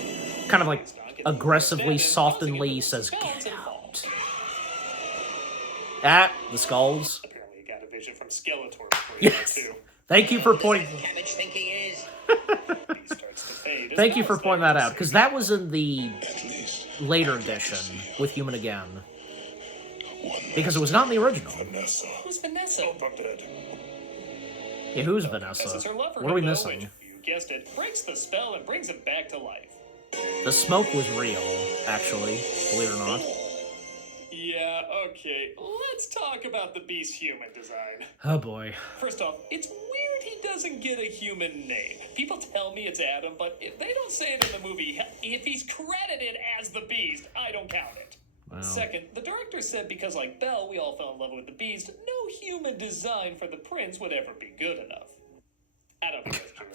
kind of like aggressively, softly says, "Get out." Ah, the skulls. Apparently, he got a vision from Skeletor before he died Yes. too. Thank you for pointing. Cabbage think he is? Beast starts to fade as Thank you for Belle's pointing there that to out, because that was in the At least later edition with Human Again. one Because it was not in the original. Vanessa. Who's Vanessa? Oh, I'm dead. Yeah, who's This is her Vanessa? lover, What are we Hugo, missing? which, you guessed it, breaks the spell and brings him back to life. The smoke was real, actually, believe it or not. Yeah, okay. Let's talk about the Beast's human design. Oh boy. First off, it's weird he doesn't get a human name. People tell me it's Adam, but if they don't say it in the movie, if he's credited as the Beast, I don't count it. Wow. Second, the director said because like Belle, we all fell in love with the Beast, no human design for the prince would ever be good enough. I don't think that's true.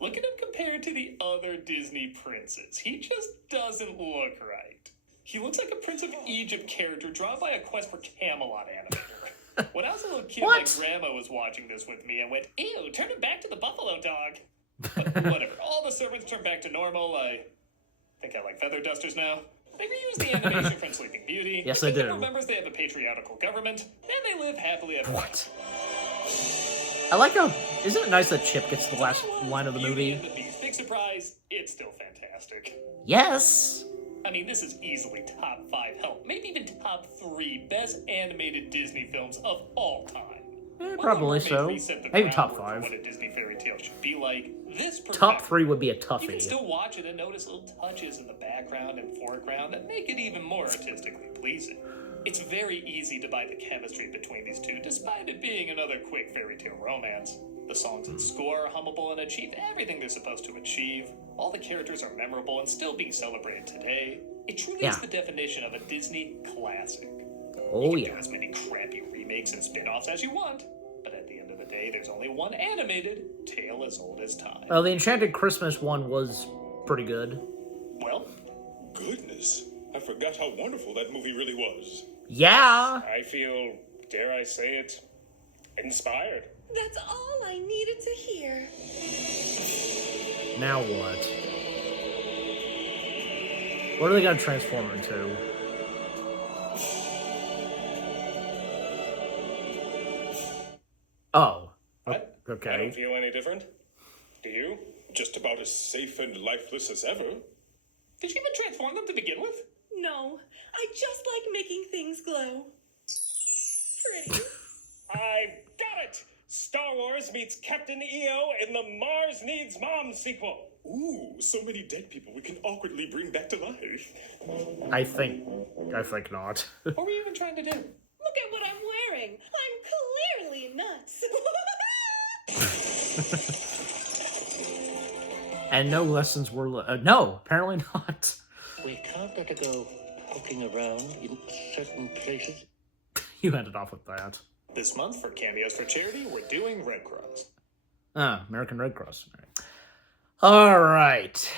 Look at him compared to the other Disney princes. He just doesn't look right. He looks like a Prince of Egypt character drawn by a Quest for Camelot animator. When I was a little kid, What? my grandma was watching this with me and went, "Ew, turn him back to the buffalo dog." But whatever. All the servants turn back to normal. I think I like feather dusters now. They reuse the animation from Sleeping Beauty. Yes, Except they that do. remembers they have a patriarchal government, and they live happily ever What? I like how... Isn't it nice that Chip gets the last line of the Beauty and movie? the Beast. Big surprise, it's still fantastic. Yes! I mean, this is easily top 5, hell, maybe even top 3 best animated Disney films of all time. Probably so. Maybe top 5. What a Disney fairy tale should be like. This Top perfects 3 would be a You can toughie. still watch it and notice little touches in the background and foreground that make it even more artistically pleasing. It's very easy to buy the chemistry between these two, despite it being another quick fairy tale romance. The songs and score are hummable and achieve everything they're supposed to achieve. All the characters are memorable and still being celebrated today. It truly is Yeah. the definition of a Disney classic. Oh, You can do yeah. as many crappy remakes and spin-offs as you want, but at the end of the day, there's only one animated tale as old as time. Well, the Enchanted Christmas one was pretty good. Well, Goodness, I forgot how wonderful that movie really was. Yeah! I feel, dare I say it, inspired. That's all I needed to hear. Now what? What are they gonna transform her into? Oh. What? I Okay. don't feel any different. Do you? Just about as safe and lifeless as ever. did you even transform them to begin with? No, I just like making things glow. Pretty. I got it! Star Wars meets Captain EO in the Mars Needs Mom sequel. Ooh, so many dead people we can awkwardly bring back to life. I think not. What were you even trying to do? Look at what I'm wearing. I'm clearly nuts. And no lessons were... no, apparently not. We can't let her go poking around in certain places. You ended off with that. This month, for Cameos for Charity, we're doing Red Cross. American Red Cross. All right.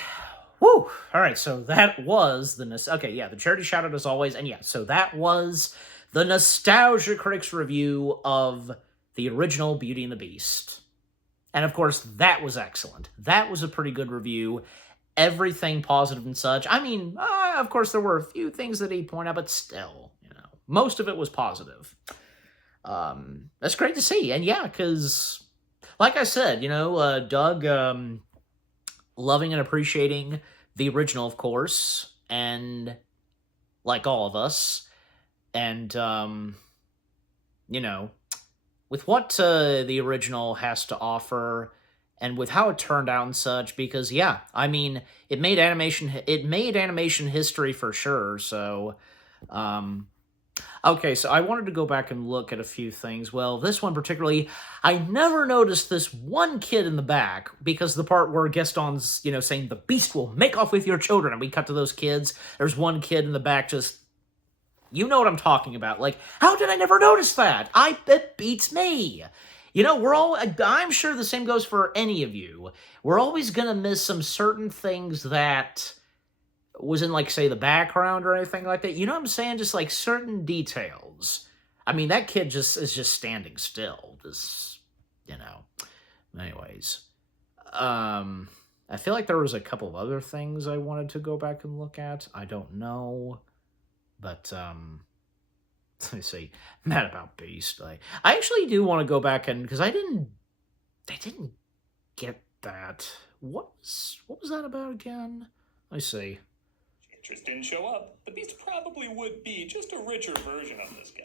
Woo! All right, so that was the... Okay, yeah, the charity shout-out as always. And yeah, so that was the Nostalgia Critics review of the original Beauty and the Beast. And of course, that was excellent. That was a pretty good review. everything positive and such. I mean, of course, there were a few things that he pointed out, but still, most of it was positive. That's great to see. And yeah, because, like I said, Doug, loving and appreciating the original, of course, and like all of us, and, with what the original has to offer, and with how it turned out and such, because yeah, I mean, it made animation history for sure. So, okay, so I wanted to go back and look at a few things. Well, this one particularly, I never noticed this one kid in the back, because the part where Gaston's, saying the beast will make off with your children, and we cut to those kids. There's one kid in the back just, you know what I'm talking about. Like, how did I never notice that? It beats me. I'm sure the same goes for any of you. We're always going to miss some certain things that was in, like, say, the background or anything like that. You know what I'm saying? Just, like, certain details. I mean, that kid is just standing still. Just, Anyways. I feel like there was a couple of other things I wanted to go back and look at. I don't know. But, let me see. Mad about Beast. I actually do want to go back and, because I didn't get that. What was that about again? Let me see. Interest didn't show up. The Beast probably would be just a richer version of this guy.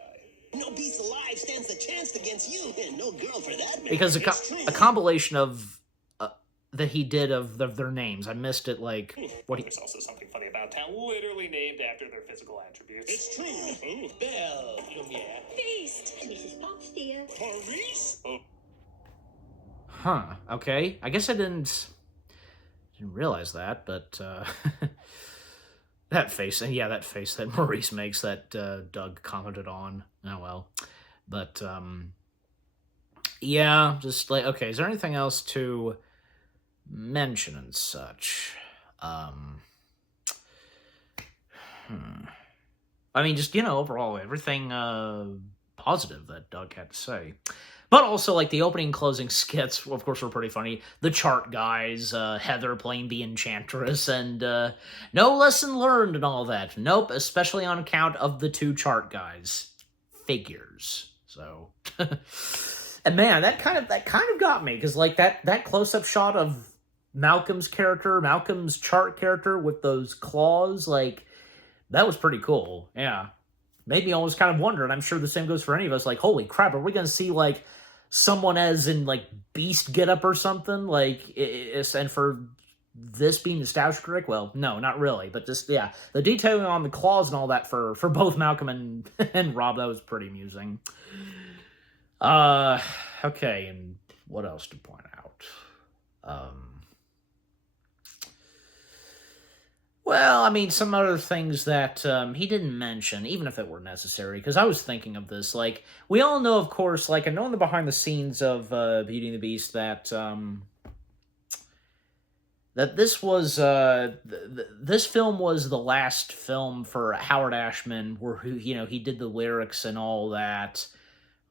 No beast alive stands a chance against you, and no girl for that matter. Because a compilation of that he did of their names. I missed it, like, There's also something funny about town literally named after their physical attributes. It's true. Belle. Yeah. Beast. Mrs. Potts, dear. Maurice? Oh. Huh, okay. I guess I didn't realize that, but, that face that Maurice makes that, Doug commented on. Oh, well. But, yeah, just, like, okay, is there anything else to mention and such? I mean, just, overall, everything, positive that Doug had to say. But also, like, the opening and closing skits, of course, were pretty funny. The chart guys, Heather playing the Enchantress, and, no lesson learned and all that. Nope, especially on account of the two chart guys. Figures. So, and man, that kind of got me, because, like, that close-up shot of Malcolm's chart character with those claws, like, that was pretty cool. Yeah. Made me always kind of wonder, and I'm sure the same goes for any of us, like, holy crap, are we going to see, like, someone as in, like, Beast getup or something? Like, and for this being nostalgic Critic, well, no, not really, but just, yeah, the detailing on the claws and all that for both Malcolm and Rob, that was pretty amusing. Okay, and what else to point out? Well, I mean, some other things that he didn't mention, even if it were necessary, because I was thinking of this. Like, we all know, of course, like, I know in the behind the scenes of Beauty and the Beast that that this was this film was the last film for Howard Ashman, where he did the lyrics and all that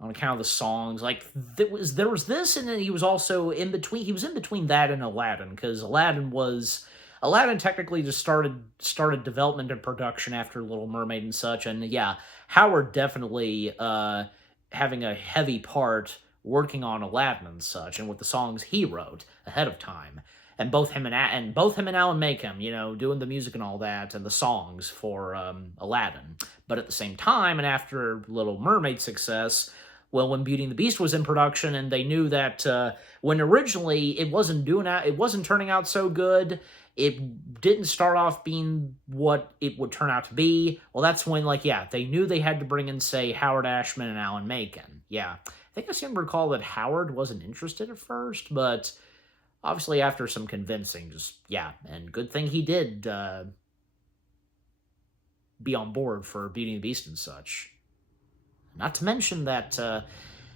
on account of the songs. Like, there was this, and then he was also in between. He was in between that and Aladdin, because Aladdin technically just started development and production after Little Mermaid and such, and yeah, Howard definitely having a heavy part working on Aladdin and such, and with the songs he wrote ahead of time, and both him and Alan Mayhem, doing the music and all that, and the songs for Aladdin. But at the same time, and after Little Mermaid's success, well, when Beauty and the Beast was in production, and they knew that when originally it wasn't turning out so good, it didn't start off being what it would turn out to be. Well, that's when, like, yeah, they knew they had to bring in, say, Howard Ashman and Alan Menken. Yeah, I think I seem to recall that Howard wasn't interested at first, but obviously after some convincing, just, yeah, and good thing he did be on board for Beauty and the Beast and such. Not to mention that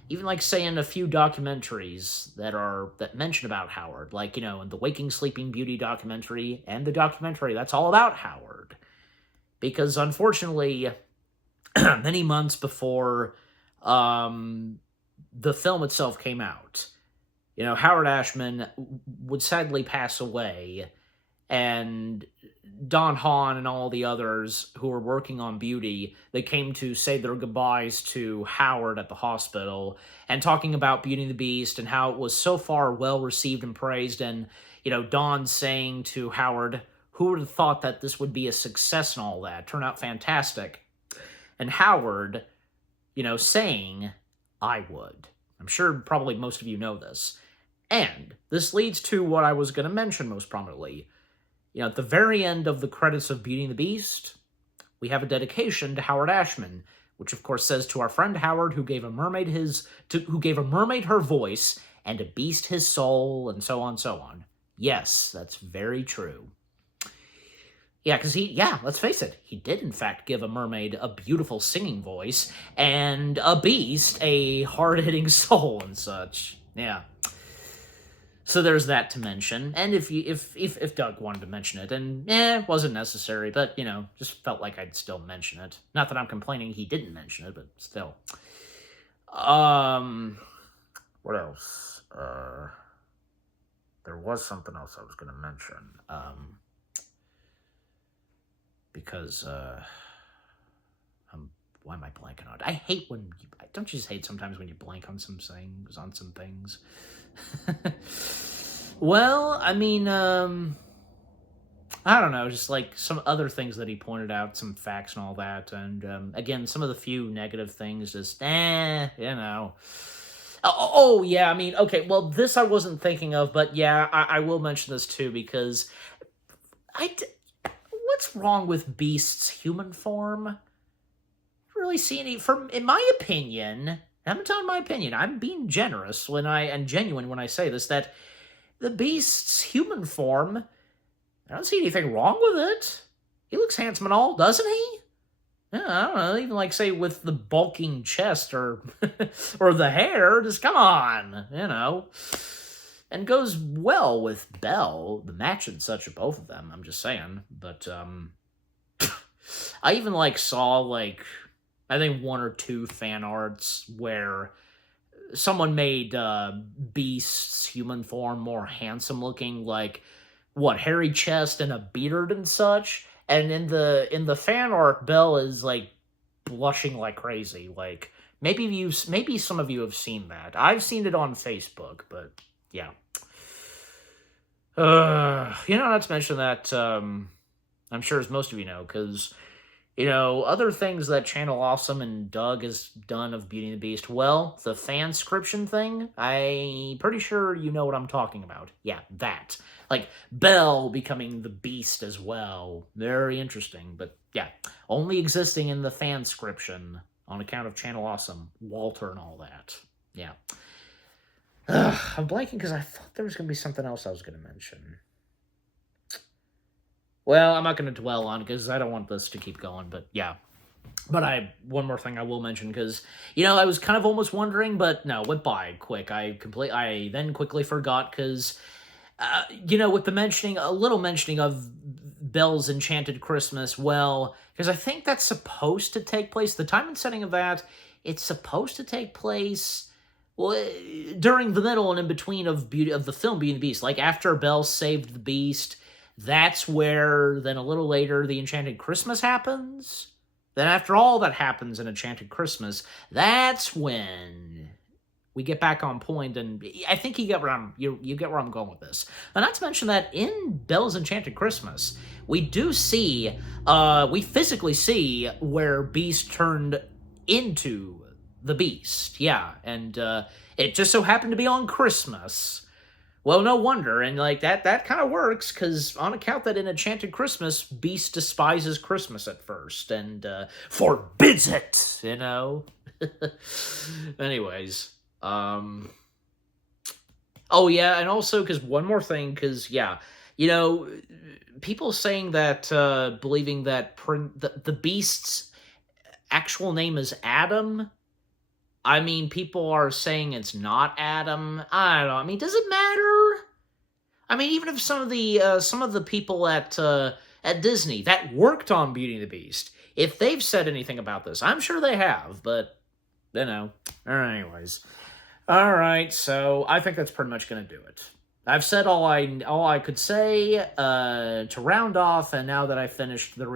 even, like, say, in a few documentaries that mention about Howard, like, in the Waking Sleeping Beauty documentary and the documentary that's all about Howard. Because, unfortunately, many months before the film itself came out, Howard Ashman would sadly pass away, and Don Hahn and all the others who were working on Beauty, they came to say their goodbyes to Howard at the hospital, and talking about Beauty and the Beast and how it was so far well received and praised, and, Don saying to Howard, who would have thought that this would be a success and all that? Turned out fantastic. And Howard, saying, I would. I'm sure probably most of you know this. And this leads to what I was going to mention most prominently. At the very end of the credits of Beauty and the Beast, we have a dedication to Howard Ashman, which of course says to our friend Howard, who gave a mermaid her voice and a beast his soul, and so on and so on. Yes, that's very true. Yeah, because let's face it, he did in fact give a mermaid a beautiful singing voice, and a beast a hard-hitting soul and such. Yeah. So there's that to mention, and if Doug wanted to mention it, and it wasn't necessary, but, just felt like I'd still mention it. Not that I'm complaining he didn't mention it, but still. What else? There was something else I was going to mention, because, why am I blanking on it? I hate when, don't you just hate sometimes when you blank on some things? Well, I mean, I don't know, just like some other things that he pointed out, some facts and all that, and, again, some of the few negative things, just, Oh, yeah, I mean, okay, well, this I wasn't thinking of, but yeah, I will mention this too, because what's wrong with Beast's human form? Really see any, in my opinion, I'm telling my opinion, I'm being generous and genuine when I say this, that the Beast's human form, I don't see anything wrong with it. He looks handsome and all, doesn't he? Yeah, I don't know, even say with the bulking chest or or the hair, just come on, And goes well with Belle, the match and such of both of them, I'm just saying. But, I even, saw, I think one or two fan arts where someone made Beast's human form more handsome looking, hairy chest and a beard and such. And in the fan art, Belle is blushing like crazy. Maybe some of you have seen that. I've seen it on Facebook, but yeah. Not to mention that I'm sure as most of you know, because other things that Channel Awesome and Doug has done of Beauty and the Beast, well, the fanscription thing, I'm pretty sure you know what I'm talking about. Yeah, that. Belle becoming the Beast as well. Very interesting, but yeah, only existing in the fanscription on account of Channel Awesome, Walter and all that. Yeah. I'm blanking because I thought there was going to be something else I was going to mention. Well, I'm not going to dwell on it because I don't want this to keep going, but yeah. But one more thing I will mention because, I was kind of almost wondering, but no, it went by quick. I then quickly forgot because, with a little mentioning of Belle's Enchanted Christmas, well, because I think that's supposed to take place, the time and setting of that, it's supposed to take place, well, during the middle and in between of the film Beauty and the Beast. After Belle saved the Beast, that's where, then a little later, the Enchanted Christmas happens. Then after all that happens in Enchanted Christmas, that's when we get back on point, and I think you get where I'm going with this. And not to mention that in Belle's Enchanted Christmas, we physically see where Beast turned into the Beast. Yeah, and it just so happened to be on Christmas. Well, no wonder, and that kind of works, because on account that in Enchanted Christmas, Beast despises Christmas at first, and forbids it, Anyways, oh yeah, and also, because one more thing, because, yeah, people saying that, believing that the Beast's actual name is Adam. I mean, people are saying it's not Adam. I don't know. I mean, does it matter? I mean, even if some of the people at Disney that worked on Beauty and the Beast, if they've said anything about this, I'm sure they have, but, Anyways. All right, so I think that's pretty much going to do it. I've said all I could say to round off, and now that I finished the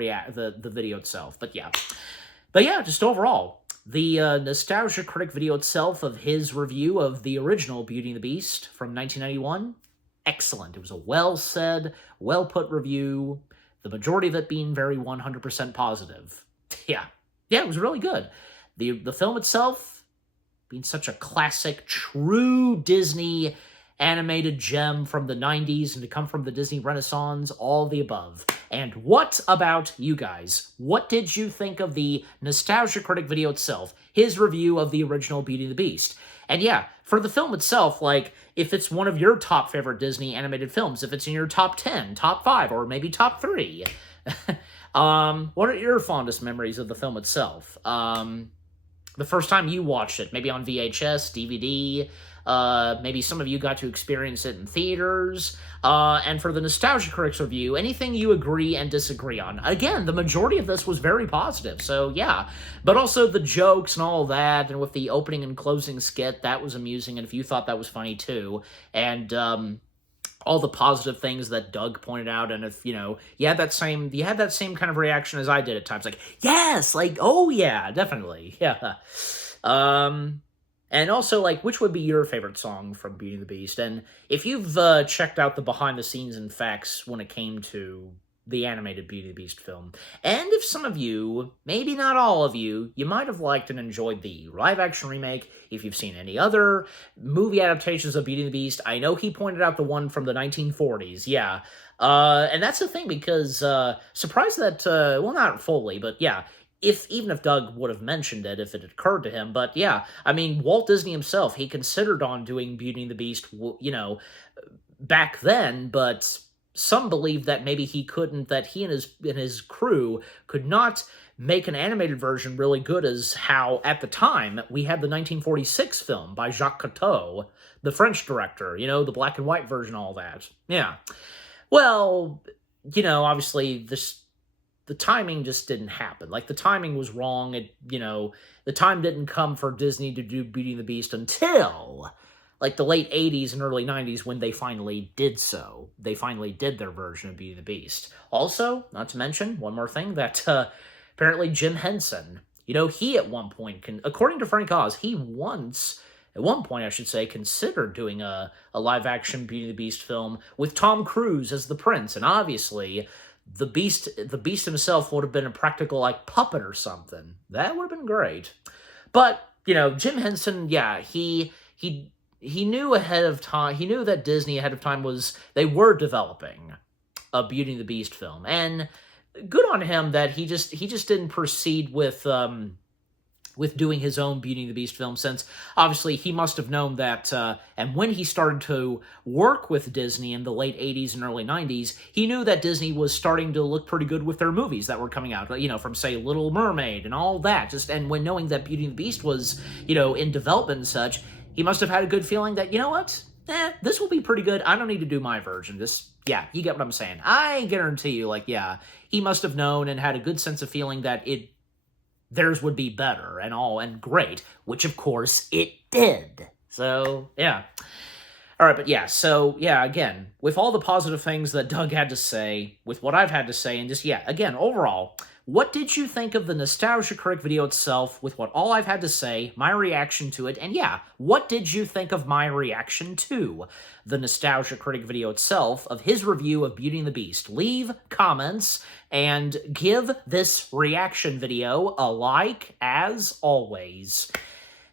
video itself. But yeah, just overall, the Nostalgia Critic video itself of his review of the original Beauty and the Beast from 1991, excellent. It was a well-said, well-put review, the majority of it being very 100% positive. Yeah, it was really good. The film itself being such a classic, true Disney animated gem from the 90s and to come from the Disney Renaissance, all the above. And what about you guys? What did you think of the Nostalgia Critic video itself, his review of the original Beauty and the Beast? And yeah, for the film itself, like, if it's one of your top favorite Disney animated films, if it's in your top 10, top 5, or maybe top 3, what are your fondest memories of the film itself? The first time you watched it, maybe on VHS, DVD, maybe some of you got to experience it in theaters, and for the Nostalgia Critics review, anything you agree and disagree on. Again, the majority of this was very positive, so yeah. But also the jokes and all that, and with the opening and closing skit, that was amusing, and if you thought that was funny too, and all the positive things that Doug pointed out, and if, you had that same kind of reaction as I did at times, like, yes, like, oh yeah, definitely, yeah. And also, like, which would be your favorite song from Beauty and the Beast? And if you've checked out the behind-the-scenes and facts when it came to the animated Beauty and the Beast film, and if some of you, maybe not all of you, you might have liked and enjoyed the live-action remake, if you've seen any other movie adaptations of Beauty and the Beast, I know he pointed out the one from the 1940s, yeah. And that's the thing, because surprised that, well, not fully, but yeah, even if Doug would have mentioned it, if it occurred to him, but yeah, I mean, Walt Disney himself, he considered on doing Beauty and the Beast, back then, but some believe that maybe he couldn't, that he and his crew could not make an animated version really good as how, at the time, we had the 1946 film by Jacques Cousteau, the French director, the black and white version, all that. Yeah. Well, obviously, the timing just didn't happen. Like, the timing was wrong. The time didn't come for Disney to do Beauty and the Beast until, like, the late 80s and early 90s when they finally did so. They finally did their version of Beauty and the Beast. Also, not to mention, one more thing, that apparently Jim Henson, he at one point, according to Frank Oz, he once, at one point, I should say, considered doing a live-action Beauty and the Beast film with Tom Cruise as the prince, and obviously the Beast himself would have been a practical, like, puppet or something. That would have been great. But, Jim Henson, yeah, he knew ahead of time, he knew that Disney ahead of time they were developing a Beauty and the Beast film. And good on him that he just didn't proceed with doing his own Beauty and the Beast film, since obviously he must have known that, and when he started to work with Disney in the late 80s and early 90s, he knew that Disney was starting to look pretty good with their movies that were coming out, from, say, Little Mermaid and all that, and when knowing that Beauty and the Beast was, in development and such, he must have had a good feeling that, this will be pretty good, I don't need to do my version, yeah, you get what I'm saying. I guarantee you, like, yeah, he must have known and had a good sense of feeling that theirs would be better and all, and great, which of course it did. So, yeah. Alright, but yeah, so, yeah, again, with all the positive things that Doug had to say, with what I've had to say, and just, yeah, again, overall, what did you think of the Nostalgia Critic video itself, with what all I've had to say, my reaction to it, and yeah, what did you think of my reaction to the Nostalgia Critic video itself of his review of Beauty and the Beast? Leave comments and give this reaction video a like, as always.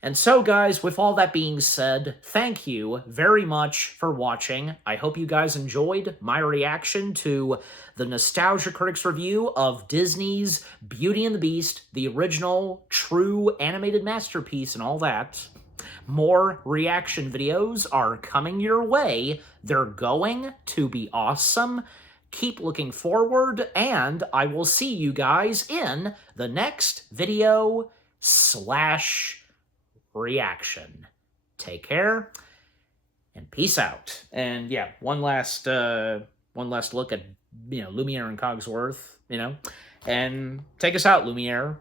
And so, guys, with all that being said, thank you very much for watching. I hope you guys enjoyed my reaction to the Nostalgia Critics review of Disney's Beauty and the Beast, the original, true animated masterpiece and all that. More reaction videos are coming your way. They're going to be awesome. Keep looking forward, and I will see you guys in the next video / reaction. Take care, and peace out. And yeah, one last look at, Lumiere and Cogsworth, and take us out, Lumiere.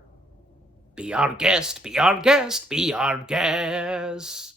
Be our guest, be our guest, be our guest.